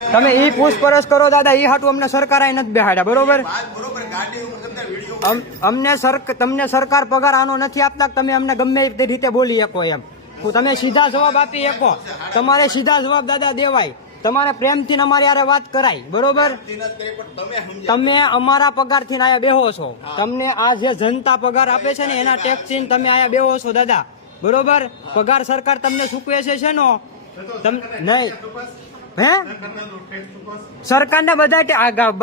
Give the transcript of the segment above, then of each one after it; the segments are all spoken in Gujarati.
તમે ઈ પૂછપરછ કરો દાદા ઈ હાટું અમને સરકાર નથી બેહાડ્યા બરોબર? અમને તમને સરકાર પગાર આનો નથી આપતા તમે અમને ગમે તે રીતે બોલી શકો એમ. તમે સીધા જવાબ આપી શકો. તમારે સીધા જવાબ દાદા દેવાય. તમારે પ્રેમથી અમારી યારે વાત કરાય બરોબર? તમે અમારા પગારથી આયા બેહો છો. તમને આ જે જનતા પગાર આપે છે ને એના ટેક્સથી તમે આયા બેહો છો દાદા. બરોબર? પગાર સરકાર તમને ચૂકવે છે ને? નહીં. હે? સરકારને બધા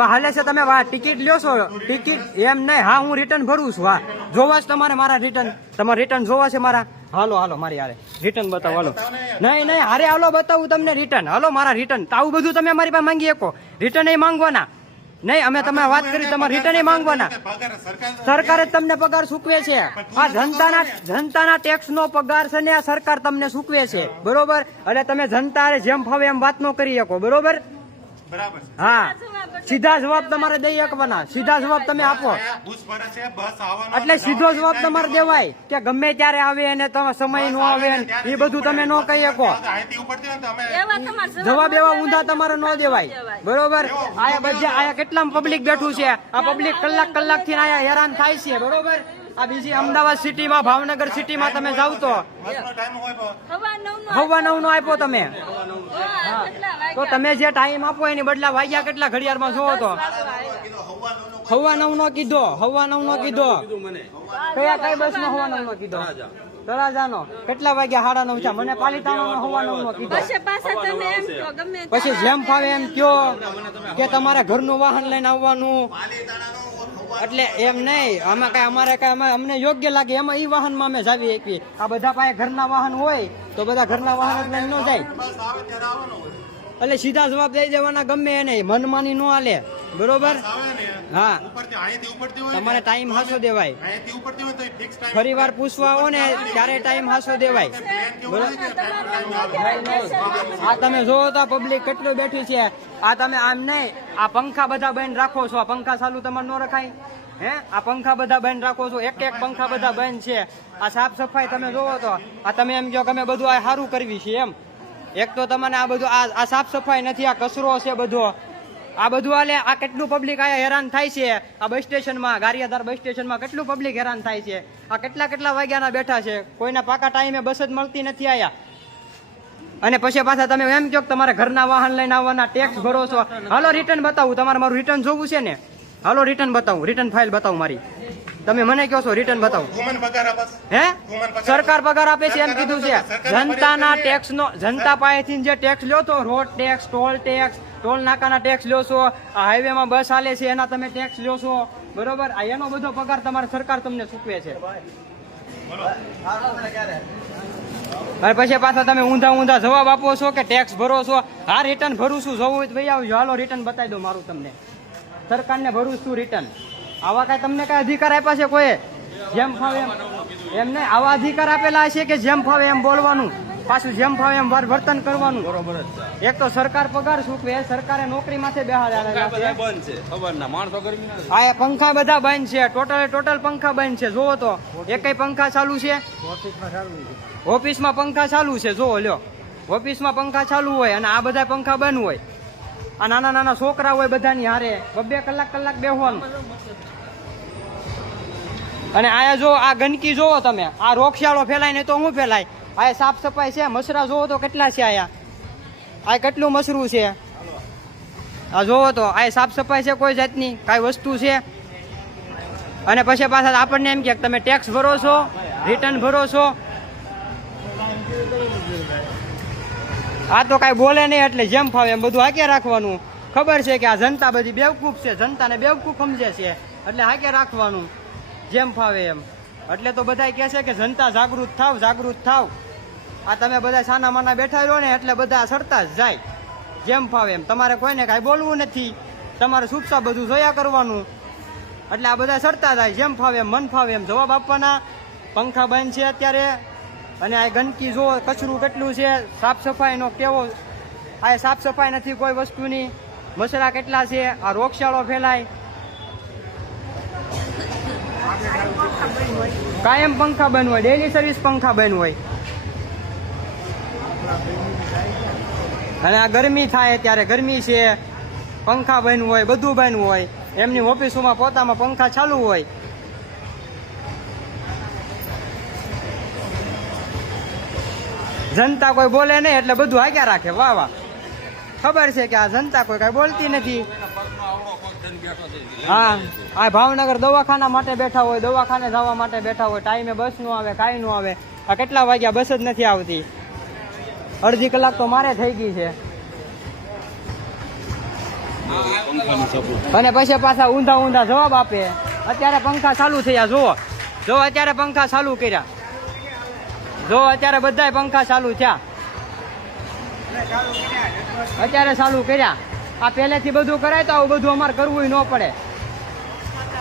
હાલે છે તમે વા ટિકિટ લ્યો છો. ટિકિટ એમ નહીં. હા, હું રિટર્ન ભરું છું. હા. જોવા છે તમારે મારા રિટર્ન તમારે રિટર્ન જોવા છે મારા. હાલો હાલો, મારી હારે. રિટર્ન બતાવો, હાલો. નહીં નહીં, હારે હાલો, બતાવું તમને રિટર્ન હાલો, મારા રિટર્ન આવું બધું તમે મારી પાસે માંગી શકો. રિટર્ન એ માંગવાના. નહીં અમે તમે વાત કરી તમારે રિટર્ન એ માંગવાના. સરકારે તમને પગાર ચૂકવે છે. આ જનતાના જનતાના ટેક્સ નો પગાર છે ને આ સરકાર તમને ચૂકવે છે. બરોબર? એટલે તમે જનતા જેમ ફાવે એમ વાત નો કરી શકો. બરોબર? બરાબર છે. હા. સીધા જવાબ તમારે દઈ શકવાના સીધા જવાબ તમે આપો. છે બસ આવવાનો એટલે સીધો જવાબ તમારે દેવાય કે ગમે ત્યારે આવે અને તમે સમય નો આવે એ બધું તમે ન કહી શકો. જવાબ એવા ઊંધા તમારે ન દેવાય. બરોબર? આયા બધા આયા કેટલા પબ્લિક બેઠું છે? આ પબ્લિક કલાક કલાકથી આયા હેરાન થાય છે બરોબર? આ બીજી અમદાવાદ સિટીમાં ભાવનગર સિટીમાં તમે જાવ તો. હવા નવ નો આપ્યો. તમે. તો તમે જે ટાઈમ આપો એની બદલા વાગ્યા કેટલા ઘડિયાળમાં જોવો તો? હવા નવ નો કીધો હવા નવ નો કીધો. કયા કઈ બસ નો હવા નવ નો કીધો? તળાજાનો. કેટલા વાગ્યા સાડા નવ છે મને પાલિતાણા નો હવા નવ નો કીધો પછી જેમ ફાવે એમ કયો કે તમારે ઘરનું વાહન લઈને આવવાનું. એટલે એમ નહીં આમાં કઈ અમારે કઈ અમે અમને યોગ્ય લાગે. એમાં ઈ વાહનમાં અમે જાવી શકીએ. આ બધા પાસે ઘરના વાહન હોય તો બધા ઘરના વાહન જ લઈને ન જાય. એટલે સીધા જવાબ દઈ દેવાના ગમે એને મનમાની ન હાલે. બરોબર? હા. તમારે ટાઈમ હાસો દેવાય. ફરી વાર પૂછવા આવો ને ત્યારે ટાઈમ હાસો દેવાય. આ તમે જોવો તો પબ્લિક કેટલું બેઠી છે. આ તમે આમ નહીં આ પંખા બધા બંધ રાખો છો. આ પંખા ચાલુ તમારે ન રખાય? હે? આ પંખા બધા બંધ રાખો છો. એક એક પંખા બધા બંધ છે. આ સાફ સફાઈ તમે જોવો તો આ તમે એમ કહો કે અમે બધું આ સારું કરવી છે એમ. એક તો તમને આ બધું આ સાફ સફાઈ નથી આ કચરો છે બધો. આ બધું આલે આ કેટલું પબ્લિક આયા હેરાન થાય છે? આ બસ સ્ટેશનમાં ગારિયાધાર બસ સ્ટેશનમાં કેટલું પબ્લિક હેરાન થાય છે? આ કેટલા કેટલા વાગ્યાના બેઠા છે? કોઈના પાકા ટાઈમે બસ જ મળતી નથી આયા. અને પછી પાછા તમે એમ કહો તમારે ઘરના વાહન લઈને આવવાના ટેક્સ ભરો છો. હાલો રિટર્ન બતાવું. તમારે મારું રિટર્ન જોવું છે ને? હાલો રિટર્ન બતાવું. રિટર્ન ફાઇલ બતાવું મારી. તમે મને કહો છો રિટર્ન બતાવું. હે? સરકાર પગાર આપે છે એમ કીધું છે. જનતાના ટેક્સ નો જનતા પાસેથી જે ટેક્સ લ્યો તો road tax toll tax toll નાકાના tax લ્યો છો. આ હાઈવે માં બસ હાલે છે એના તમે ટેક્સ લ્યો છો. બરોબર? આ એનો બધો પગાર તમારે સરકાર તમને ચૂકવે છે. અને પછી પાછા તમે ઊંધા ઊંધા જવાબ આપો છો કે ટેક્સ ભરો છો? હા રિટર્ન ભરું છું. જવું હોય તો ભાઈ આવજો. હાલો રિટર્ન બતાવી દો મારું તમને. સરકારને ભરું છું રિટર્ન આવા કાંઈ તમને કાંઈ અધિકાર આપ્યા છે કોઈ? જેમ ફાવે એમ. એમને આવા અધિકાર આપેલા છે કે જેમ ફાવે એમ બોલવાનું પાછું જેમ ફાવે એમ વર- વર્તન કરવાનું. બરોબર એક તો સરકાર પગાર ચૂકવે સરકારે નોકરી માથે બેહાડ્યા છે. એ પંખા બધા બંધ છે. ટોટલ ટોટલ પંખા બંધ છે. જોવો તો એકય પંખા ચાલુ છે. ઓફિસમાં પંખા ચાલુ છે. જોવો લ્યો. ઓફિસમાં પંખા ચાલુ હોય અને આ બધા પંખા બંધ હોય. આ નાના નાના છોકરા હોય બધાની હારે. બબે કલાક કલાક બેહવાનું. અને આયા જો આ ગંદકી જોવો તમે. આ રોગચાળો ફેલાય ને તો શું ફેલાય? આ સાફ સફાઈ છે, મસરા જોવો તો કેટલા છે આયા? આ કેટલું મસરું છે? આ જોવો તો, આ સાફ સફાઈ છે કોઈ જાતની? કાંઈ વસ્તુ છે? અને પછી પાછા આપણને એમ કે તમે ટેક્સ ભરો છો રિટર્ન ભરો છો. આ તો કાંઈ બોલે નહીં, એટલે જેમ ફાવે એમ બધું હાકે રાખવાનું. ખબર છે કે આ જનતા બધી બેવકૂફ છે, જનતાને બેવકૂફ સમજે છે, એટલે હાકે રાખવાનું. જેમ ફાવે એમ. એટલે તો બધા કહે છે કે જનતા જાગૃત થાવ જાગૃત થાવ. આ તમે બધા સાના માના બેઠા રહ્યો ને એટલે બધા સરતા જ જાય. જેમ ફાવે એમ. તમારે કોઈને કાંઈ બોલવું નથી. તમારે સુપસા બધું જોયા કરવાનું. એટલે આ બધા સરતા જાય. જેમ ફાવે એમ, મન ફાવે એમ. જવાબ આપવાના. પંખા બંધ છે અત્યારે. અને આ ગંદકી જો કચરું કેટલું છે. સાફ સફાઈનો કેવો આ સાફ સફાઈ નથી કોઈ વસ્તુની. મસરા કેટલા છે? આ રોગચાળો ફેલાય. કાયમ પંખા બંધ હોય ડેલી સર્વિસ પંખા બંધ હોય. અને આ ગરમી થાય ત્યારે ગરમી છે, પંખા બંધ હોય, બધું બંધ હોય. એમની ઓફિસોમાં પોતામાં પંખા ચાલુ હોય. જનતા કોઈ બોલે નહીં, એટલે બધું આગ્યા રાખે, વાહ વાહ. ખબર છે કે આ જનતા કોઈ કઈ બોલતી નથી. હા ભાવનગર દવાખાના માટે બેઠા હોય, દવાખાને જવા માટે બેઠા હોય, ટાઈમે બસનું આવે, કાંઈ નું આવે, આ કેટલા વાગ્યા બસ જ નથી આવતી? અડધી કલાક તો મારે થઈ ગઈ છે. અને પછી પાછા ઊંધા ઊંધા જવાબ આપે. અત્યારે પંખા ચાલુ થયા, જુઓ. જો અત્યારે પંખા ચાલુ કર્યા. જો અત્યારે બધા પંખા ચાલુ થયા. અત્યારે ચાલુ કર્યા. આ પહેલેથી બધું કરાય તો આવું બધું અમારે કરવું ન પડે.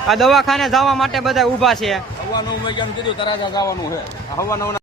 આ દવાખાને જવા માટે બધા ઊભા છે. હવાનું કેમ કીધું, તરાજા જવાનું છે. હવાનું